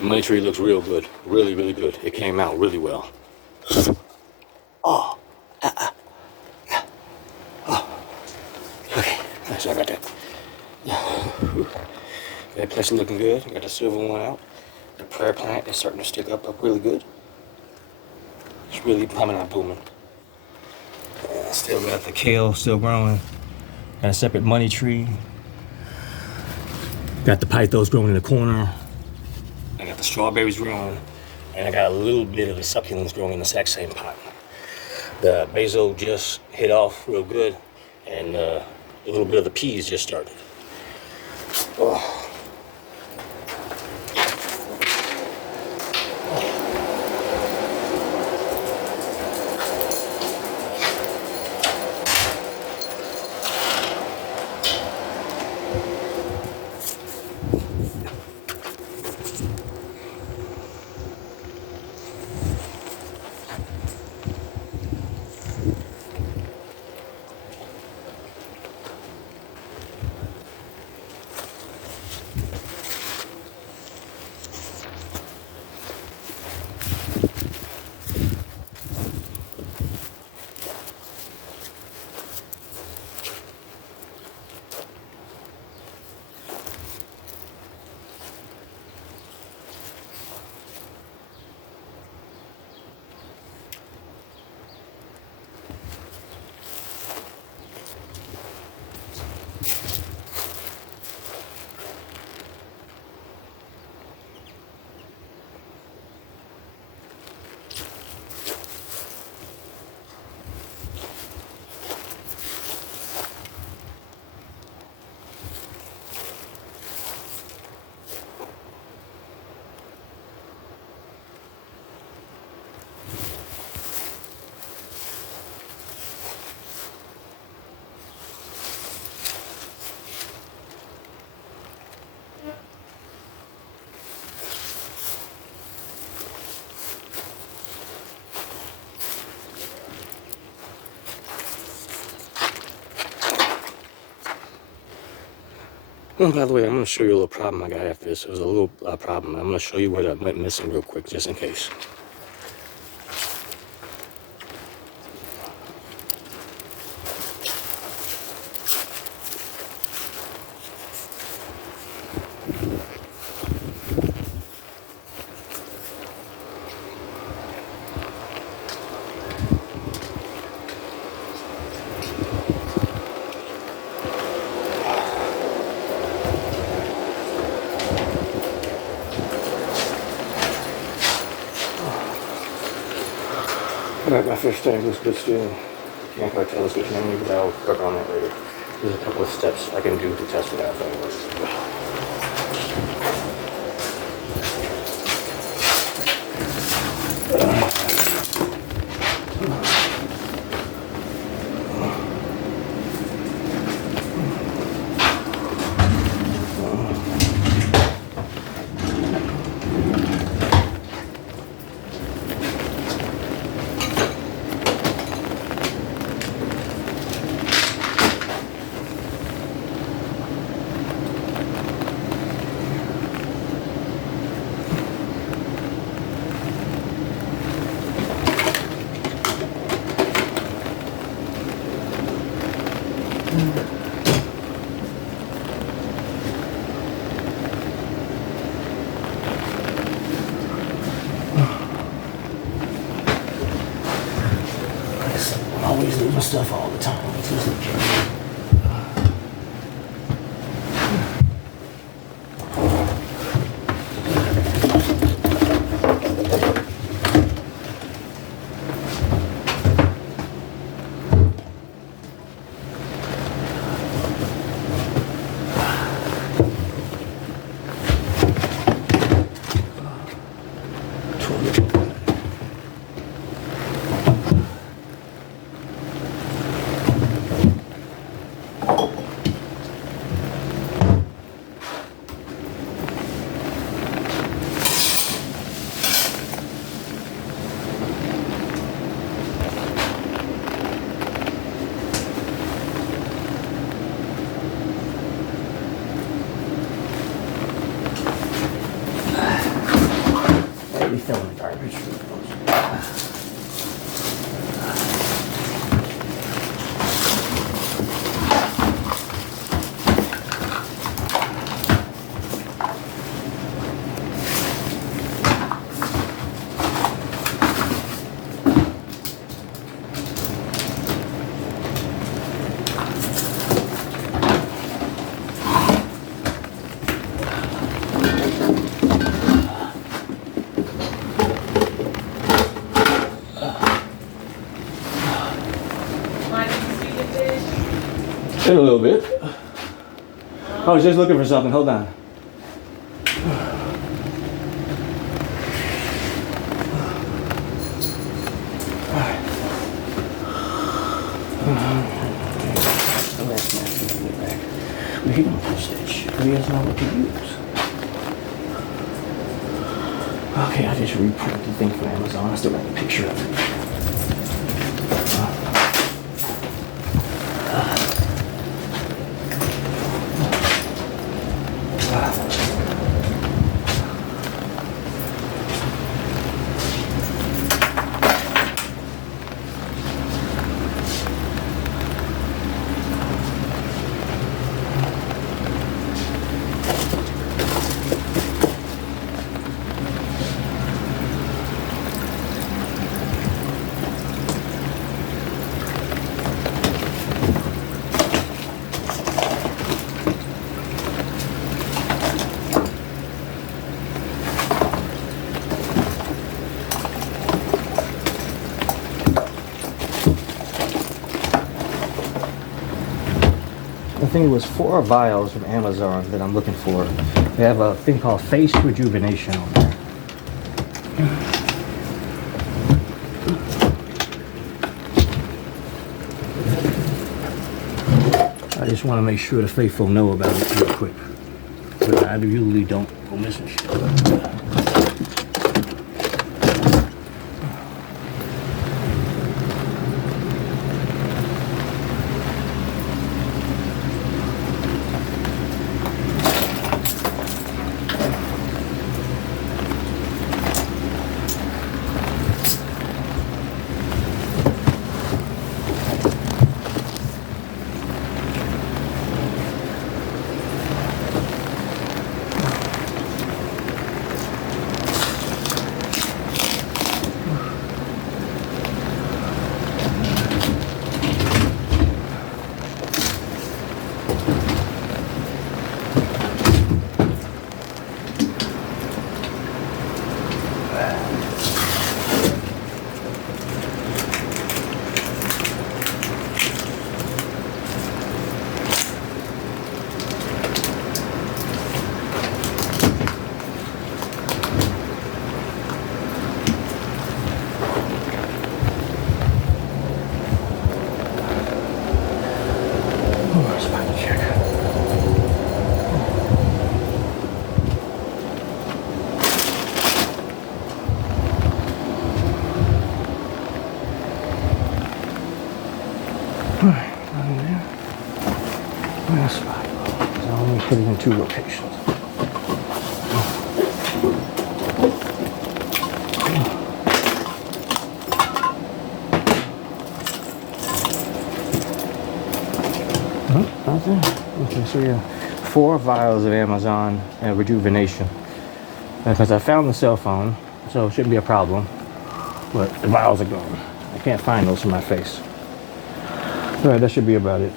The money tree looks real good. Really, really good. It came out really well. Oh. Okay. Sorry about that. That place looking good. Got the silver one out. The prayer plant is starting to stick up really good. It's really coming out booming. Still got the kale still growing. Got a separate money tree. Got the pythos growing in the corner. I got the strawberries growing. And I got a little bit of the succulents growing in the exact same pot. The basil just hit off real good. And a little bit of the peas just started. Oh. Oh, by the way, I'm going to show you a little problem I got after this. It was a little problem. I'm going to show you what I went missing real quick, just in case. Alright, my fish tank looks good still. Can't quite tell it's good memory, but I'll work on that later. There's a couple of steps I can do to test it out if that works. I'm always losing stuff all the time. It's just okay. In a little bit. I was just looking for something. Hold on. He don't touch that shit. He doesn't know what to use. Okay, I just reprinted the thing from Amazon. I still got a picture of it. I think it was 4 vials from Amazon that I'm looking for. They have a thing called face rejuvenation on there. I just want to make sure the faithful know about it real quick. But I usually don't go missing shit. That's fine. So I'm going to put it in 2 locations. Okay, so yeah, 4 vials of Amazon rejuvenation. Because I found the cell phone, so it shouldn't be a problem. But the vials are gone. I can't find those in my face. All right, that should be about it.